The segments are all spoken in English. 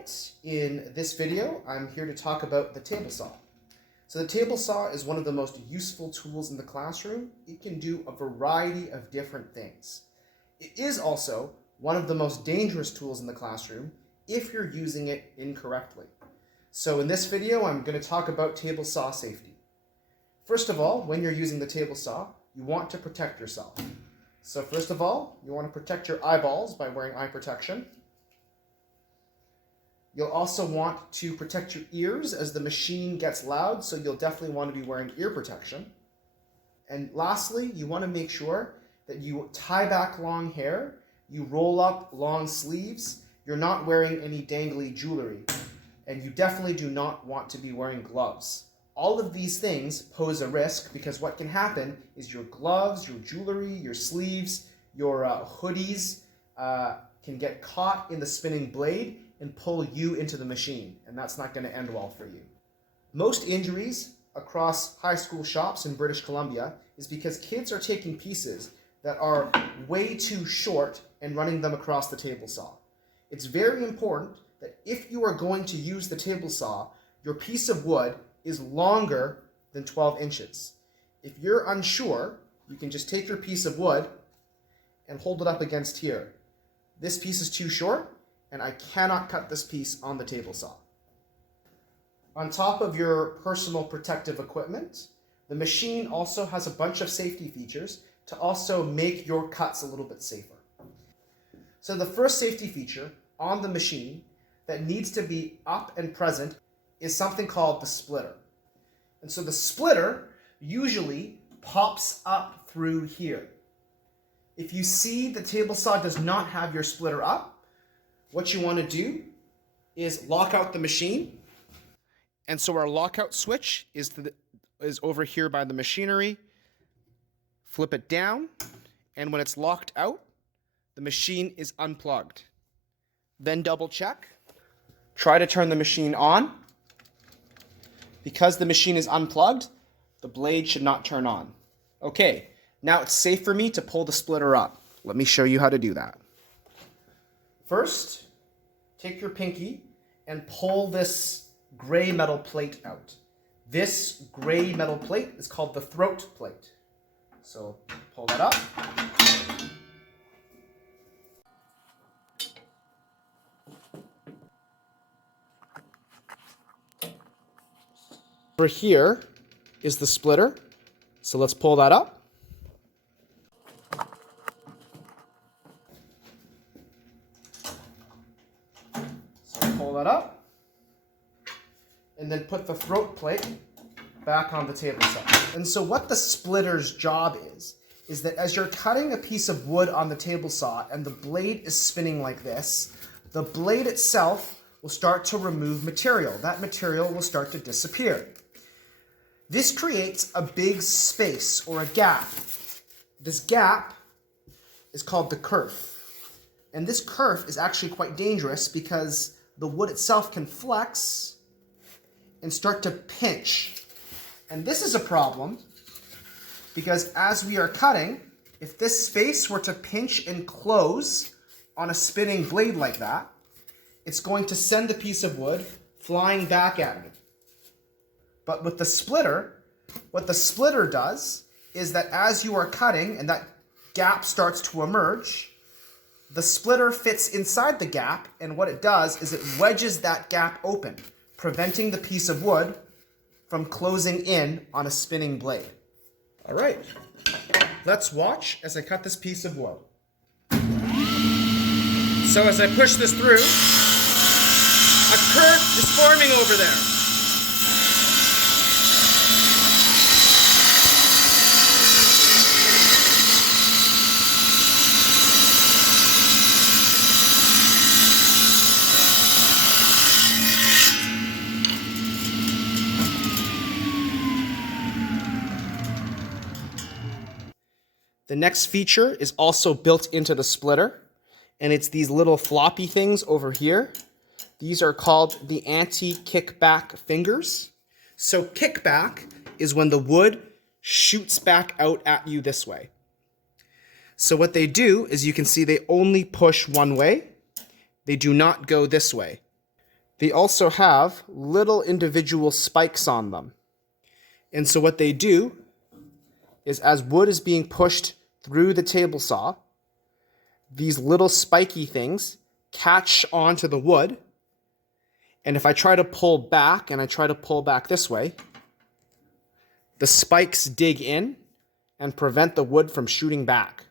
right, in this video, I'm here to talk about the table saw. So the table saw is one of the most useful tools in the classroom. It can do a variety of different things. It is also one of the most dangerous tools in the classroom if you're using it incorrectly. So in this video, I'm going to talk about table saw safety. First of all, when you're using the table saw, you want to protect yourself. So first of all, you want to protect your eyeballs by wearing eye protection. You'll also want to protect your ears as the machine gets loud, so you'll definitely want to be wearing ear protection. And lastly, you want to make sure that you tie back long hair, you roll up long sleeves, you're not wearing any dangly jewelry, and you definitely do not want to be wearing gloves. All of these things pose a risk because what can happen is your gloves, your jewelry, your sleeves, your hoodies can get caught in the spinning blade and pull you into the machine, and that's not going to end well for you. Most injuries across high school shops in British Columbia is because kids are taking pieces that are way too short and running them across the table saw. It's very important that if you are going to use the table saw, your piece of wood is longer than 12 inches. If you're unsure, you can just take your piece of wood and hold it up against here. This piece is too short, and I cannot cut this piece on the table saw. On top of your personal protective equipment, the machine also has a bunch of safety features to also make your cuts a little bit safer. So the first safety feature on the machine that needs to be up and present is something called the splitter. And so the splitter usually pops up through here. If you see the table saw does not have your splitter up, what you want to do is lock out the machine. And so our lockout switch is over here by the machinery. Flip it down, and when it's locked out, the machine is unplugged. Then double check. Try to turn the machine on. Because the machine is unplugged, the blade should not turn on. Okay, now it's safe for me to pull the splitter up. Let me show you how to do that. First, take your pinky and pull this gray metal plate out. This gray metal plate is called the throat plate. So pull that up. Over here is the splitter. So let's pull that up. Pull that up, and then put the throat plate back on the table saw. And so what the splitter's job is that as you're cutting a piece of wood on the table saw and the blade is spinning like this, the blade itself will start to remove material. That material will start to disappear. This creates a big space or a gap. This gap is called the kerf. And this kerf is actually quite dangerous because the wood itself can flex and start to pinch. And this is a problem because as we are cutting, if this space were to pinch and close on a spinning blade like that, it's going to send the piece of wood flying back at me. But with the splitter, what the splitter does is that as you are cutting and that gap starts to emerge, the splitter fits inside the gap, and what it does is it wedges that gap open, preventing the piece of wood from closing in on a spinning blade. All right, let's watch as I cut this piece of wood. So as I push this through, a kerf is forming over there. The next feature is also built into the splitter, and it's these little floppy things over here. These are called the anti-kickback fingers. So kickback is when the wood shoots back out at you this way. So what they do is you can see they only push one way. They do not go this way. They also have little individual spikes on them. And so what they do is as wood is being pushed through the table saw, these little spiky things catch onto the wood. And if I try to pull back and I try to pull back this way, the spikes dig in and prevent the wood from shooting back.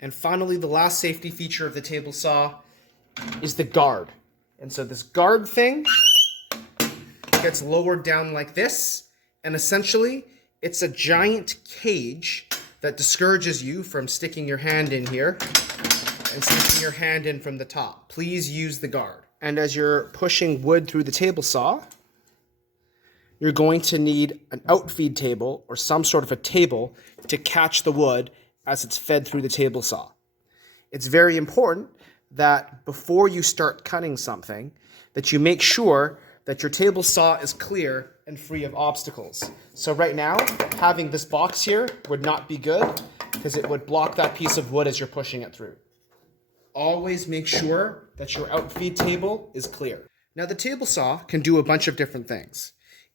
And finally, the last safety feature of the table saw is the guard. And so this guard thing gets lowered down like this, and essentially it's a giant cage that discourages you from sticking your hand in here and sticking your hand in from the top. Please use the guard. And as you're pushing wood through the table saw, you're going to need an outfeed table or some sort of a table to catch the wood as it's fed through the table saw. It's very important that before you start cutting something, that you make sure that your table saw is clear and free of obstacles. So right now, having this box here would not be good because it would block that piece of wood as you're pushing it through. Always make sure that your outfeed table is clear. Now the table saw can do a bunch of different things.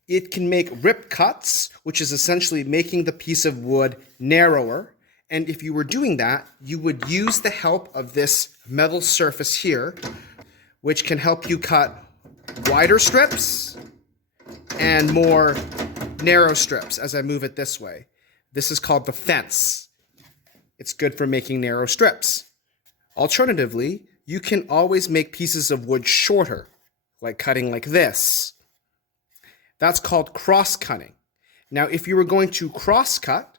It can make rip cuts, which is essentially making the piece of wood narrower. And if you were doing that, you would use the help of this metal surface here, which can help you cut wider strips and more narrow strips as I move it this way. This is called the fence. It's good for making narrow strips. Alternatively, you can always make pieces of wood shorter, like cutting like this. That's called cross-cutting. Now, if you were going to cross-cut,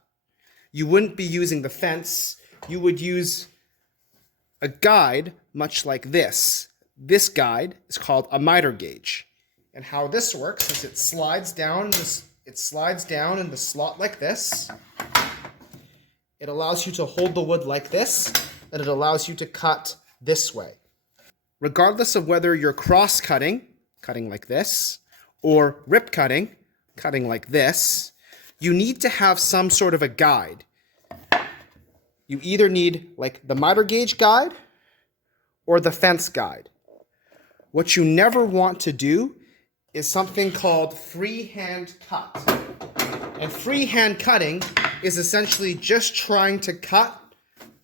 you wouldn't be using the fence. You would use a guide much like this. This guide is called a miter gauge. And how this works is it slides down in the slot like this. It allows you to hold the wood like this, and it allows you to cut this way. Regardless of whether you're cross-cutting, cutting like this, or rip cutting, cutting like this, you need to have some sort of a guide. You either need like the miter gauge guide or the fence guide. What you never want to do is something called freehand cut. And freehand cutting is essentially just trying to cut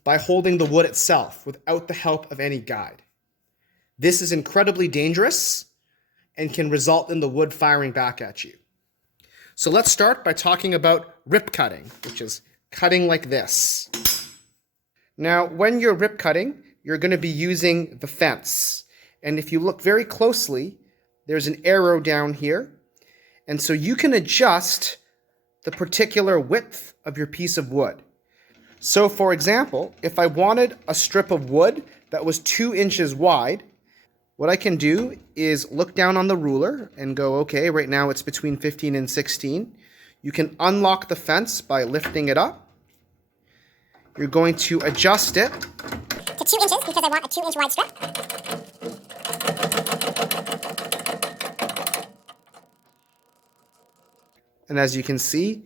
by holding the wood itself without the help of any guide. This is incredibly dangerous and can result in the wood firing back at you. So let's start by talking about rip cutting, which is cutting like this. Now, when you're rip cutting, you're going to be using the fence. And if you look very closely, there's an arrow down here. And so you can adjust the particular width of your piece of wood. So for example, if I wanted a strip of wood that was 2 inches wide, what I can do is look down on the ruler and go, okay, right now it's between 15 and 16. You can unlock the fence by lifting it up. You're going to adjust it to 2 inches because I want a 2-inch wide strip. And as you can see,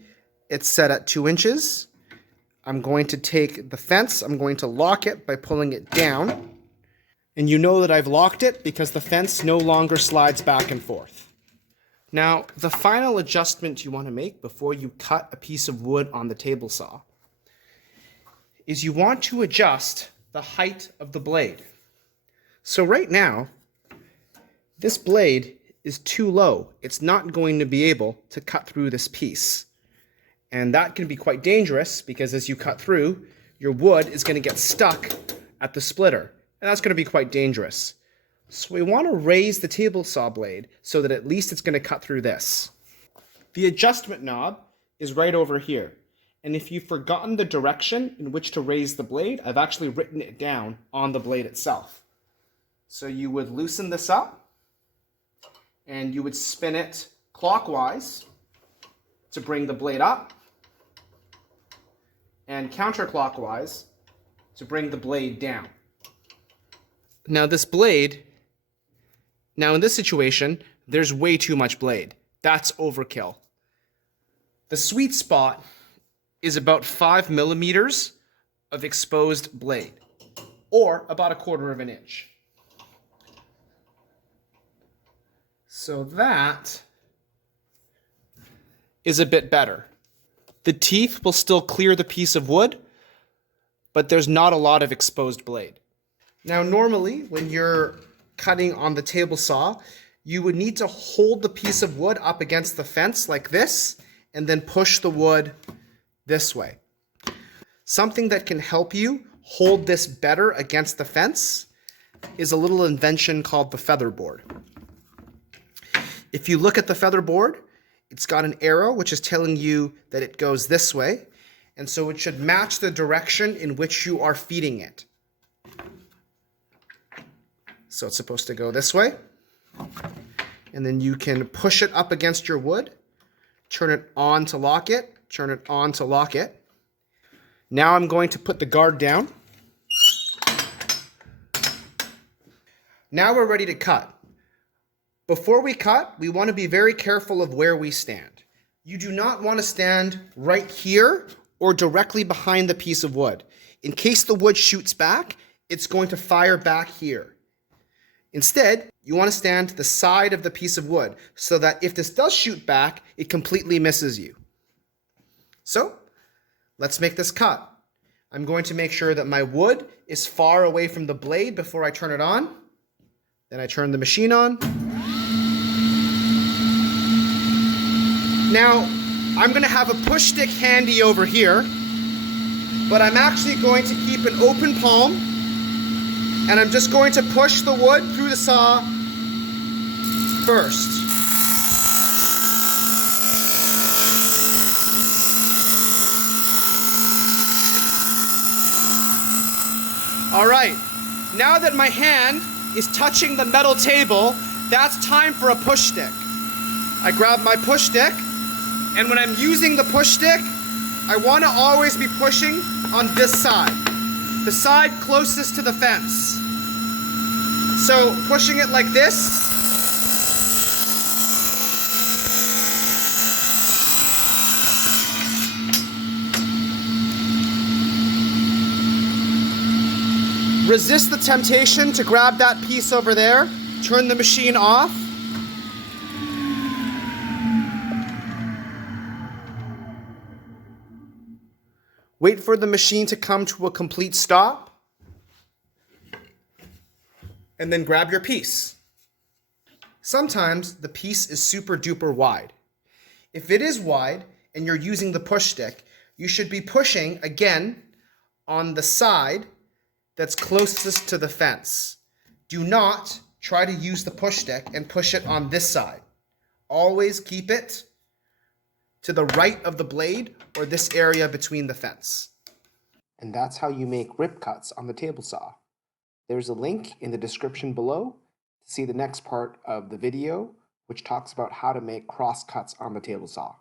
it's set at 2 inches. I'm going to take the fence, I'm going to lock it by pulling it down. And you know that I've locked it because the fence no longer slides back and forth. Now, the final adjustment you want to make before you cut a piece of wood on the table saw is you want to adjust the height of the blade. So right now, this blade is too low. It's not going to be able to cut through this piece. And that can be quite dangerous because as you cut through, your wood is going to get stuck at the splitter. And that's going to be quite dangerous. So we want to raise the table saw blade so that at least it's going to cut through this. The adjustment knob is right over here. And if you've forgotten the direction in which to raise the blade, I've actually written it down on the blade itself. So you would loosen this up and you would spin it clockwise to bring the blade up and counterclockwise to bring the blade down. Now this blade, in this situation, there's way too much blade. That's overkill. The sweet spot is about 5 millimeters of exposed blade, or about 1/4 of an inch. So that is a bit better. The teeth will still clear the piece of wood, but there's not a lot of exposed blade. Now, normally when you're cutting on the table saw, you would need to hold the piece of wood up against the fence like this, and then push the wood this way. Something that can help you hold this better against the fence is a little invention called the Featherboard. If you look at the Featherboard, it's got an arrow which is telling you that it goes this way, and so it should match the direction in which you are feeding it. So it's supposed to go this way, and then you can push it up against your wood, turn it on to lock it, turn it on to lock it. Now I'm going to put the guard down. Now we're ready to cut. Before we cut, we want to be very careful of where we stand. You do not want to stand right here or directly behind the piece of wood. In case the wood shoots back, it's going to fire back here. Instead, you want to stand to the side of the piece of wood so that if this does shoot back, it completely misses you. So, let's make this cut. I'm going to make sure that my wood is far away from the blade before I turn it on. Then I turn the machine on. Now, I'm going to have a push stick handy over here, but I'm actually going to keep an open palm, and I'm just going to push the wood through the saw first. All right, now that my hand is touching the metal table, that's time for a push stick. I grab my push stick, and when I'm using the push stick, I want to always be pushing on this side, the side closest to the fence. So pushing it like this. Resist the temptation to grab that piece over there, turn the machine off. Wait for the machine to come to a complete stop, and then grab your piece. Sometimes the piece is super duper wide. If it is wide and you're using the push stick, you should be pushing again on the side that's closest to the fence. Do not try to use the push stick and push it on this side. Always keep it to the right of the blade or this area between the fence. And that's how you make rip cuts on the table saw. There's a link in the description below to see the next part of the video, which talks about how to make cross cuts on the table saw.